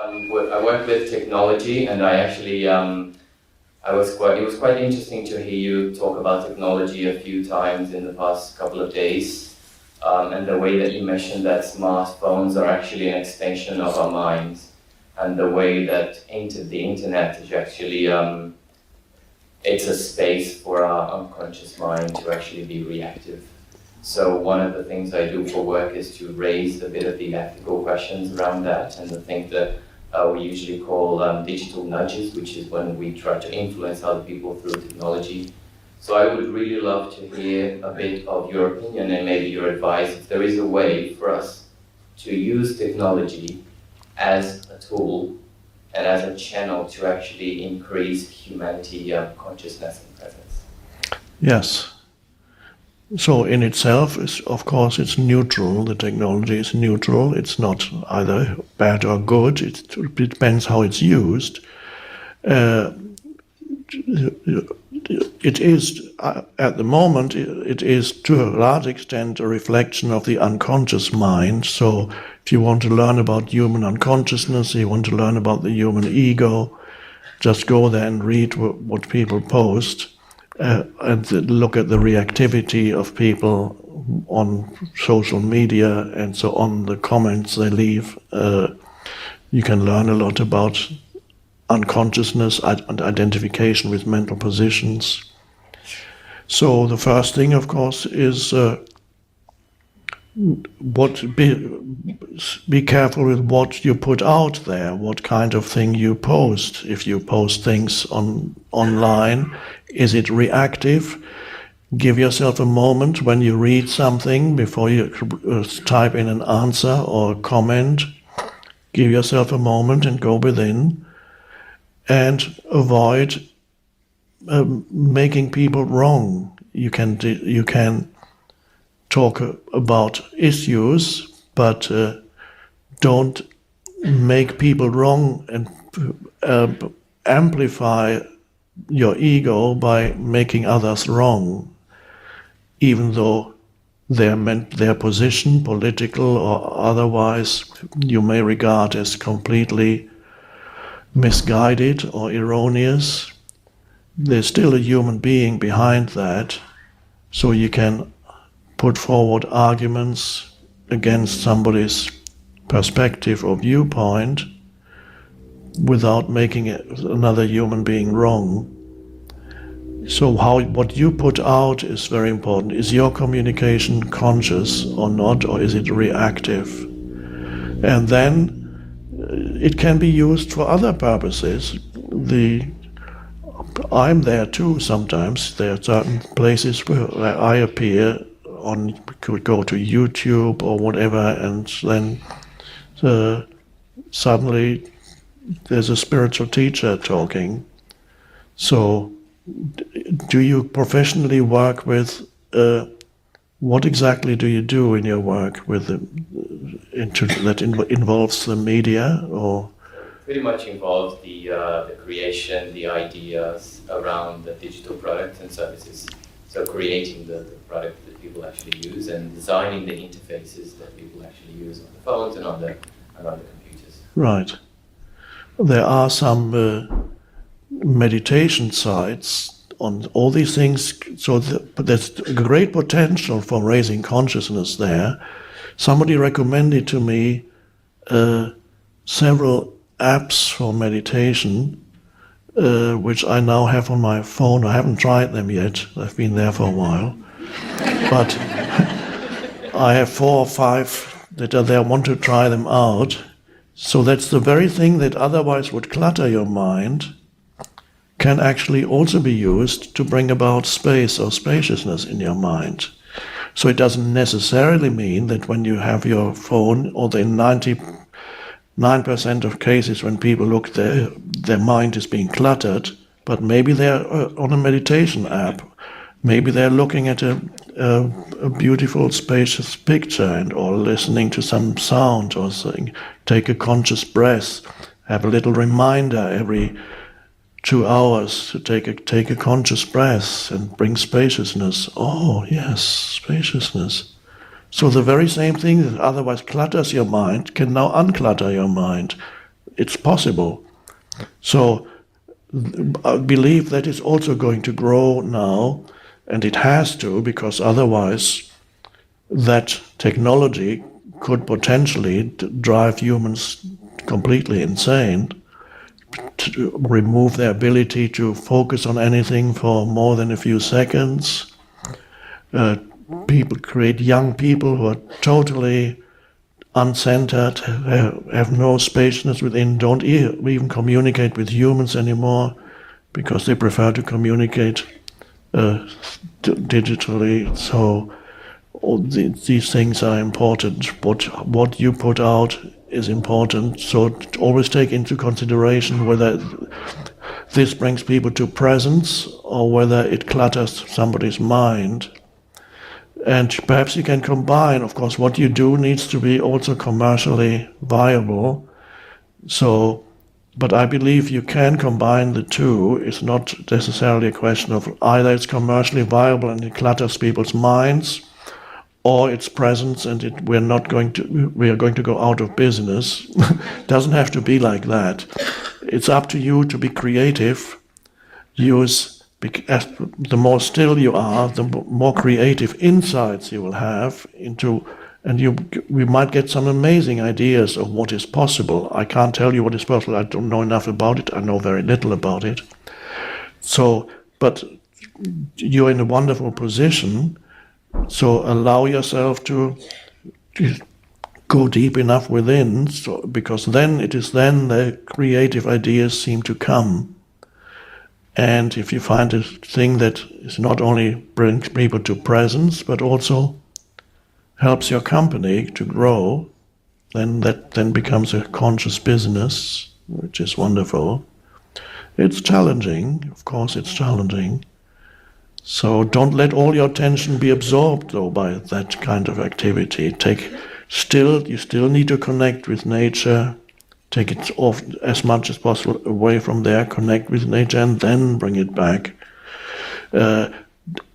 I work with technology, and I actually, it was quite interesting to hear you talk about technology a few times in the past couple of days, and the way that you mentioned that smartphones are actually an extension of our minds, and the way that the internet is actually, it's a space for our unconscious mind to actually be reactive. So one of the things I do for work is to raise a bit of the ethical questions around that, and the thing that we usually call digital nudges, which is when we try to influence other people through technology. So I would really love to hear a bit of your opinion and maybe your advice if there is a way for us to use technology as a tool and as a channel to actually increase humanity consciousness and presence. Yes. So in itself, of course, it's neutral. The technology is neutral. It's not either bad or good. It depends how it's used. It is, at the moment, it is to a large extent a reflection of the unconscious mind. So if you want to learn about human unconsciousness, you want to learn about the human ego, just go there and read what people post. And look at the reactivity of people on social media and so on, the comments they leave. You can learn a lot about unconsciousness and identification with mental positions. So the first thing, of course, is be careful with what you put out there, what kind of thing you post. If you post things online, is it reactive? Give yourself a moment when you read something before you type in an answer or a comment. Give yourself a moment and go within, and avoid making people wrong. You can talk about issues, but don't make people wrong and amplify your ego by making others wrong, even though their position, political or otherwise, you may regard as completely misguided or erroneous. There's still a human being behind that, so you can put forward arguments against somebody's perspective or viewpoint without making another human being wrong. So what you put out is very important. Is your communication conscious or not, or is it reactive? And then it can be used for other purposes. I'm there too sometimes. There are certain places where I appear could go to YouTube or whatever, and then suddenly there's a spiritual teacher talking. So do you professionally work with, what exactly do you do in your work with that involves the media, or? Pretty much involves the creation, the ideas around the digital products and services. So creating the product that people actually use and designing the interfaces that people actually use on the phones and on the computers. Right. There are some meditation sites on all these things, but there's a great potential for raising consciousness there. Somebody recommended to me several apps for meditation, which I now have on my phone. I haven't tried them yet. I've been there for a while. But I have 4 or 5 that are there, want to try them out. So that's the very thing that otherwise would clutter your mind, can actually also be used to bring about space or spaciousness in your mind. So it doesn't necessarily mean that when you have your phone, or in 99% of cases when people look, their mind is being cluttered, but maybe they're on a meditation app. Maybe they're looking at a beautiful, spacious picture or listening to some sound or saying, take a conscious breath, have a little reminder every 2 hours to take a conscious breath and bring spaciousness. Oh, yes, spaciousness. So the very same thing that otherwise clutters your mind can now unclutter your mind. it's possible. So I believe that is also going to grow now, and it has to, because otherwise that technology could potentially drive humans completely insane, to remove their ability to focus on anything for more than a few seconds. People create young people who are totally uncentered, have no spaciousness within, don't even communicate with humans anymore, because they prefer to communicate digitally. So all these things are important. What you put out is important. So always take into consideration whether this brings people to presence or whether it clutters somebody's mind. And perhaps you can combine, of course, what you do needs to be also commercially viable. So, but I believe you can combine the two. It's not necessarily a question of either it's commercially viable and it clutters people's minds, or its presence and we are going to go out of business. Doesn't have to be like that. It's up to you to be creative. The more still you are, the more creative insights you will have we might get some amazing ideas of what is possible. I can't tell you what is possible. I don't know enough about it. I know very little about it. So, but you're in a wonderful position. So allow yourself to go deep enough within, because then the creative ideas seem to come. And if you find a thing that is not only brings people to presence, but also helps your company to grow, then that then becomes a conscious business, which is wonderful. It's challenging, of course it's challenging. So don't let all your attention be absorbed, though, by that kind of activity. You still need to connect with nature. Take it off as much as possible away from there, connect with nature, and then bring it back.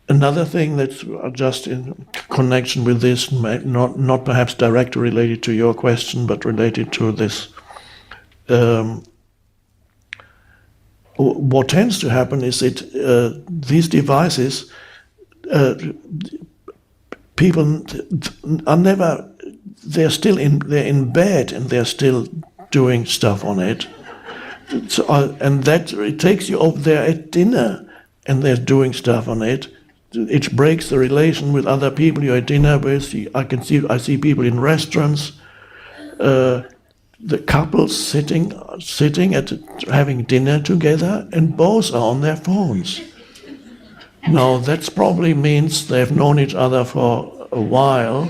Another thing that's just in connection with this, not perhaps directly related to your question, but related to this. What tends to happen is that these devices, people are never. They're in bed and they're still doing stuff on it. So, and that it takes you over there at dinner and they're doing stuff on it. It breaks the relation with other people you're at dinner with. I see people in restaurants, the couples sitting at having dinner together, and both are on their phones. Now that probably means they've known each other for a while.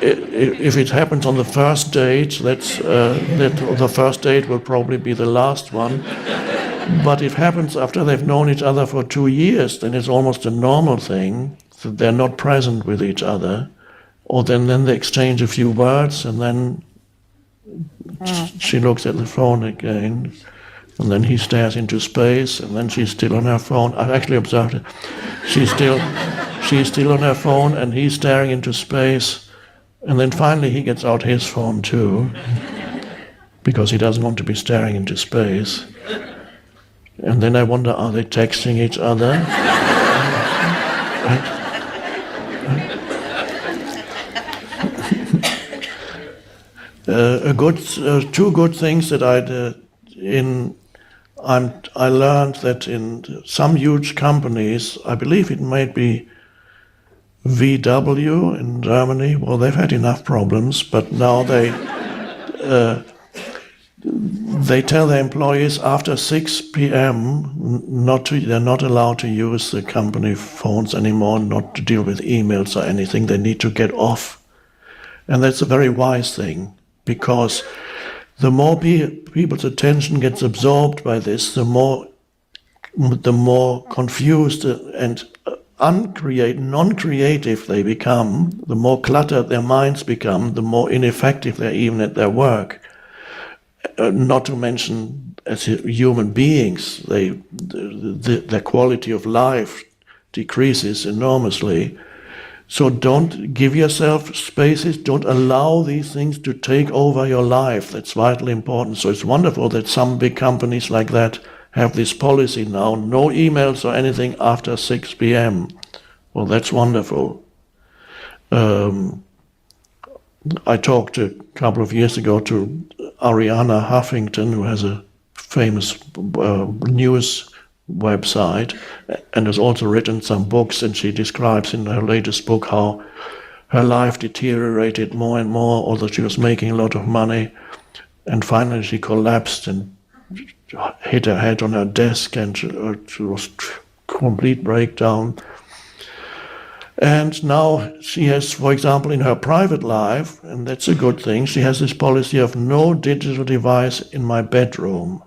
If it happens on the first date, the first date will probably be the last one. But if it happens after they've known each other for 2 years, then it's almost a normal thing that they're not present with each other. Or then they exchange a few words, and then she looks at the phone again, and then he stares into space, and then she's still on her phone. I've actually observed it. She's still on her phone, and he's staring into space. And then finally he gets out his phone too, because he doesn't want to be staring into space. And then I wonder, are they texting each other? Two good things that I learned that in some huge companies, I believe it might be VW in Germany, well, they've had enough problems, but now they tell their employees after 6 p.m. they're not allowed to use the company phones anymore, not to deal with emails or anything. They need to get off. And that's a very wise thing, because the more people's attention gets absorbed by this, the more confused and non-creative they become, the more cluttered their minds become, the more ineffective they're even at their work. Not to mention, as human beings, their quality of life decreases enormously. So don't give yourself spaces, don't allow these things to take over your life. That's vitally important. So it's wonderful that some big companies like that have this policy now, no emails or anything after 6 p.m. Well, that's wonderful. I talked a couple of years ago to Ariana Huffington, who has a famous news website and has also written some books, and she describes in her latest book how her life deteriorated more and more, although she was making a lot of money, and finally she collapsed and hit her head on her desk, and she was complete breakdown. And now she has, for example, in her private life, and that's a good thing, she has this policy of no digital device in my bedroom.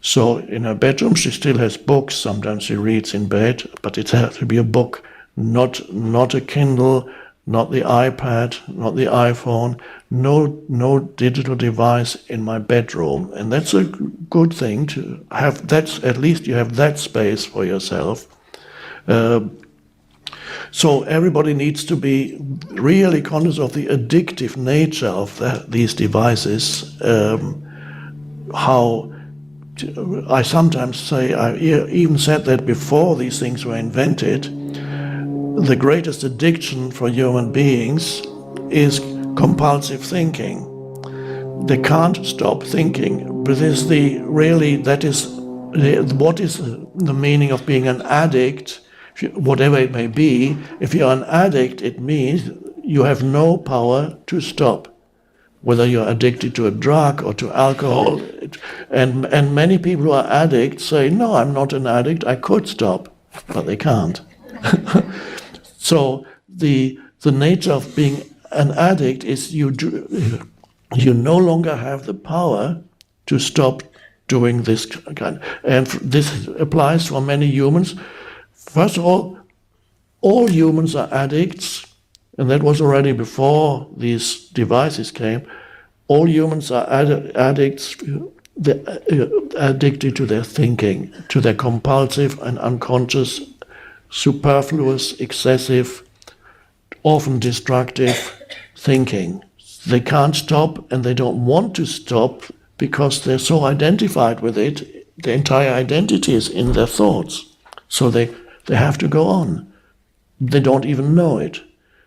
So in her bedroom she still has books, sometimes she reads in bed, but it has to be a book, not a Kindle, not the iPad, not the iPhone, no digital device in my bedroom. And that's a good thing to have. That's, at least you have that space for yourself. So everybody needs to be really conscious of the addictive nature of these devices. How I sometimes say, I even said that before these things were invented, the greatest addiction for human beings is compulsive thinking. They can't stop thinking. But what is the meaning of being an addict? Whatever it may be, if you're an addict, it means you have no power to stop, whether you're addicted to a drug or to alcohol. And many people who are addicts say, no, I'm not an addict, I could stop, but they can't. So the nature of being an addict is you no longer have the power to stop doing this kind. And this applies for many humans. First of all humans are addicts, and that was already before these devices came. All humans are addicts, addicted to their thinking, to their compulsive and unconscious, superfluous, excessive, often destructive thinking. They can't stop, and they don't want to stop because they're so identified with it. Their entire identity is in their thoughts. So they have to go on. They don't even know it.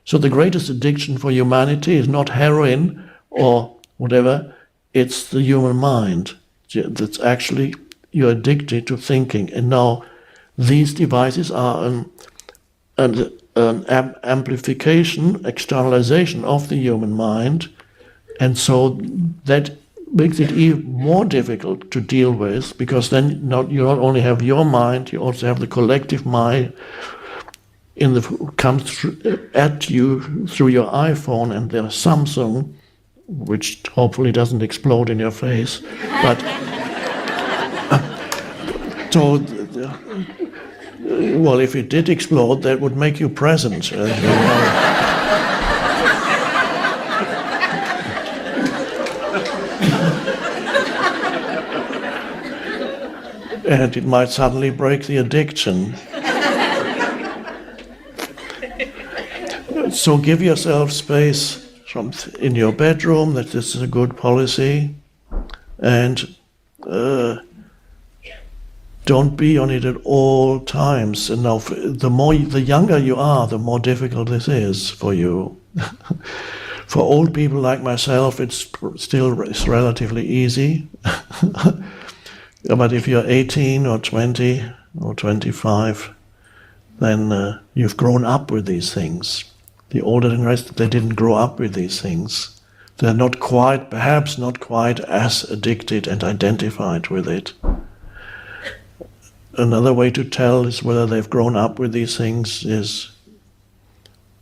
So the greatest addiction for humanity is not heroin or whatever, it's the human mind. That's actually, you're addicted to thinking. And now these devices are an amplification, externalization of the human mind. And so that makes it even more difficult to deal with, because then you not only have your mind, you also have the collective mind comes at you through your iPhone and their Samsung, which hopefully doesn't explode in your face. But so, well, if it did explode, that would make you present. And it might suddenly break the addiction. So give yourself space in your bedroom, that this is a good policy, and don't be on it at all times. And now, the younger you are, the more difficult this is for you. For old people like myself, it's relatively easy. But if you're 18 or 20 or 25, then you've grown up with these things. The older than the rest, they didn't grow up with these things. They're perhaps not quite as addicted and identified with it. Another way to tell is whether they've grown up with these things is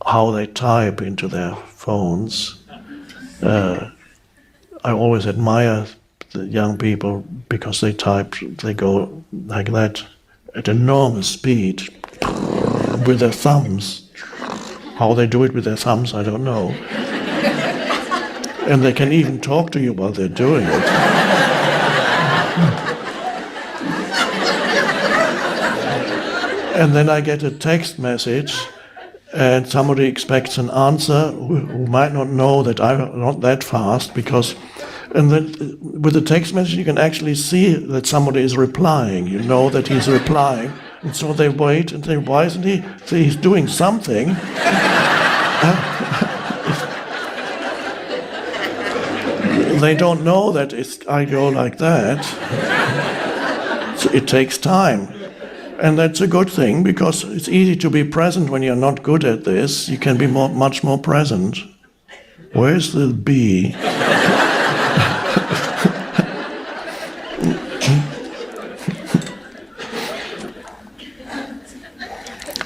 how they type into their phones. I always admire the young people because they go like that at enormous speed with their thumbs. How they do it with their thumbs, I don't know. And they can even talk to you while they're doing it. And then I get a text message, and somebody expects an answer who might not know that I'm not that fast, because, and then with the text message you can actually see that somebody is replying. You know that he's replying, and so they wait and say, why isn't he? So he's doing something. They don't know that I go like that. So it takes time. And that's a good thing, because it's easy to be present when you're not good at this. You can be much more present. Where's the bee?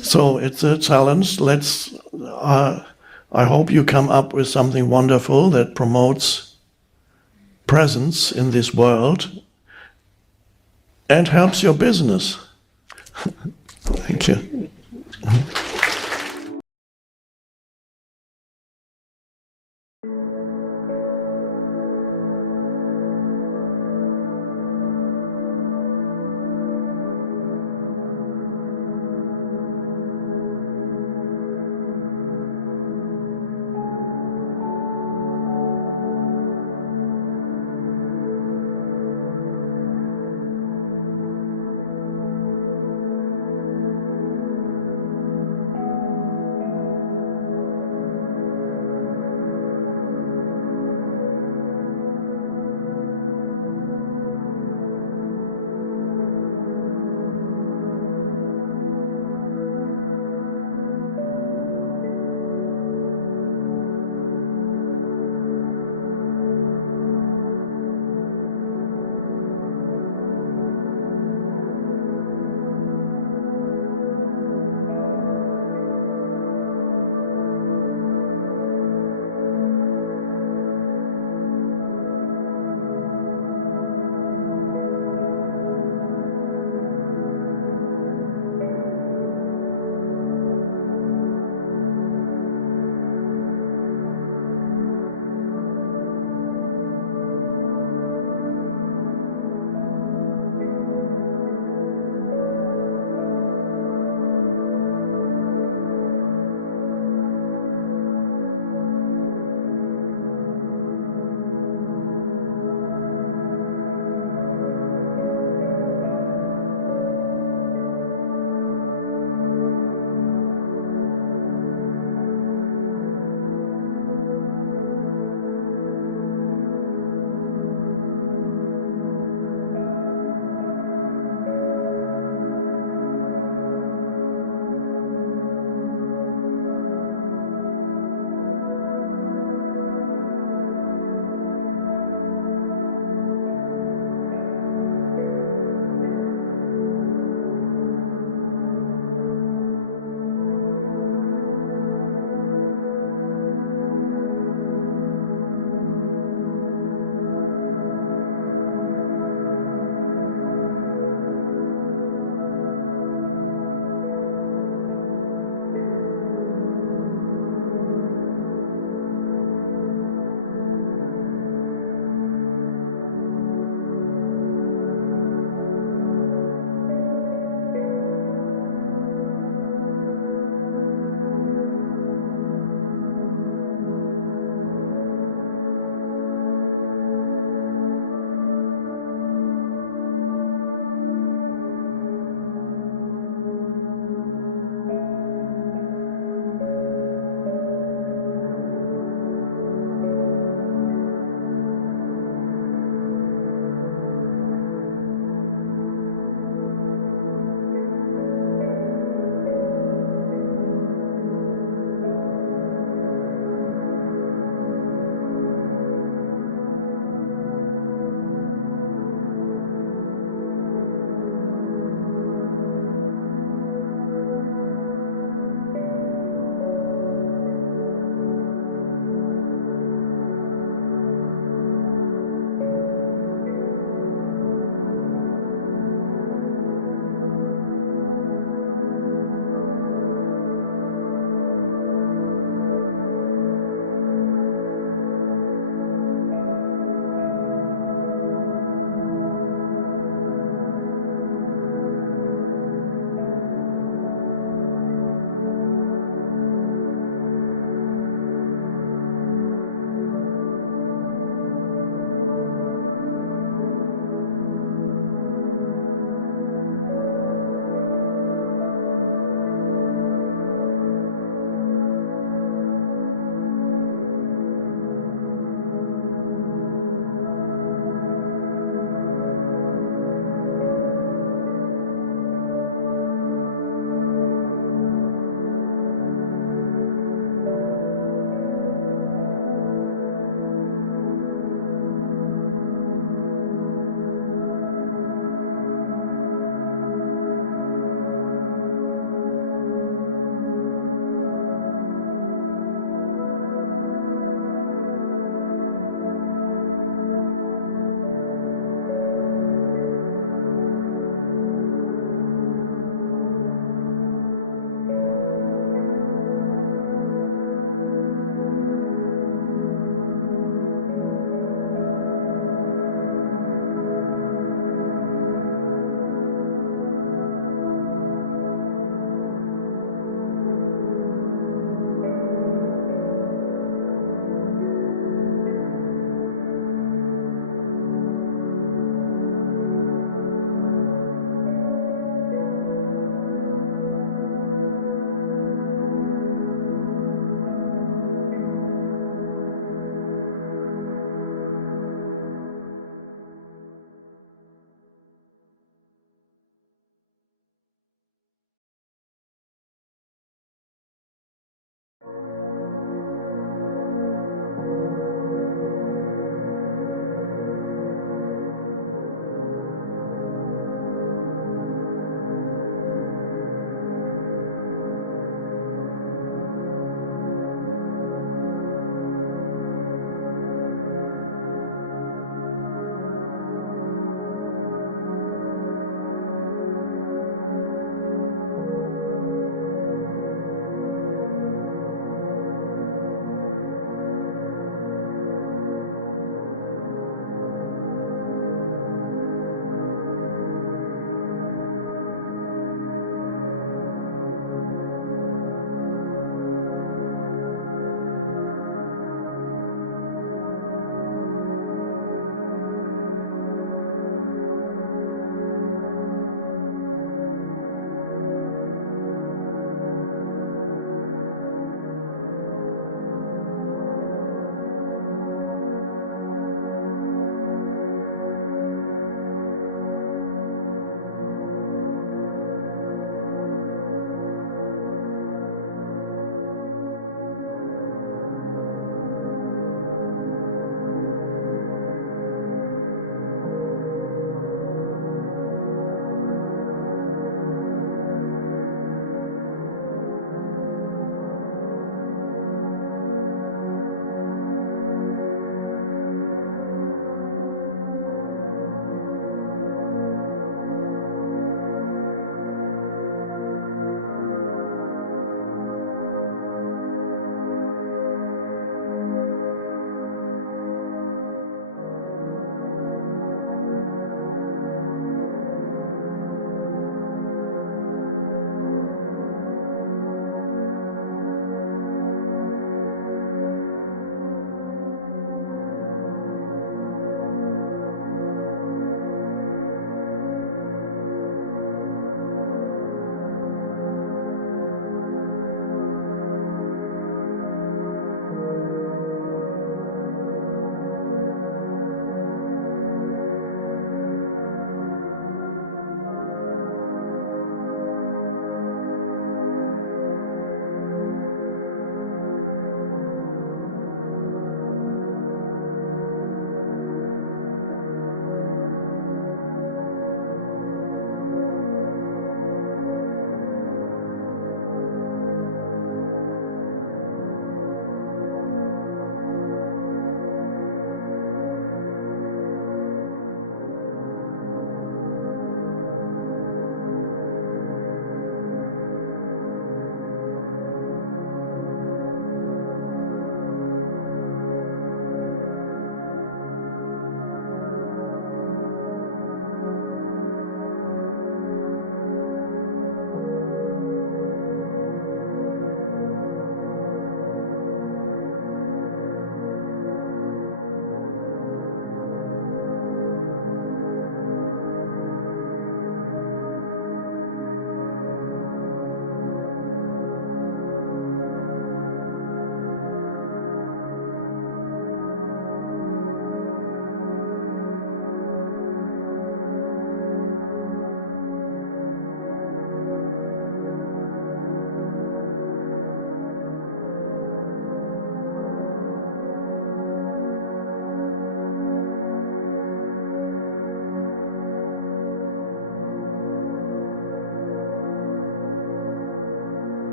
So it's a challenge. I hope you come up with something wonderful that promotes presence in this world and helps your business. Thank you.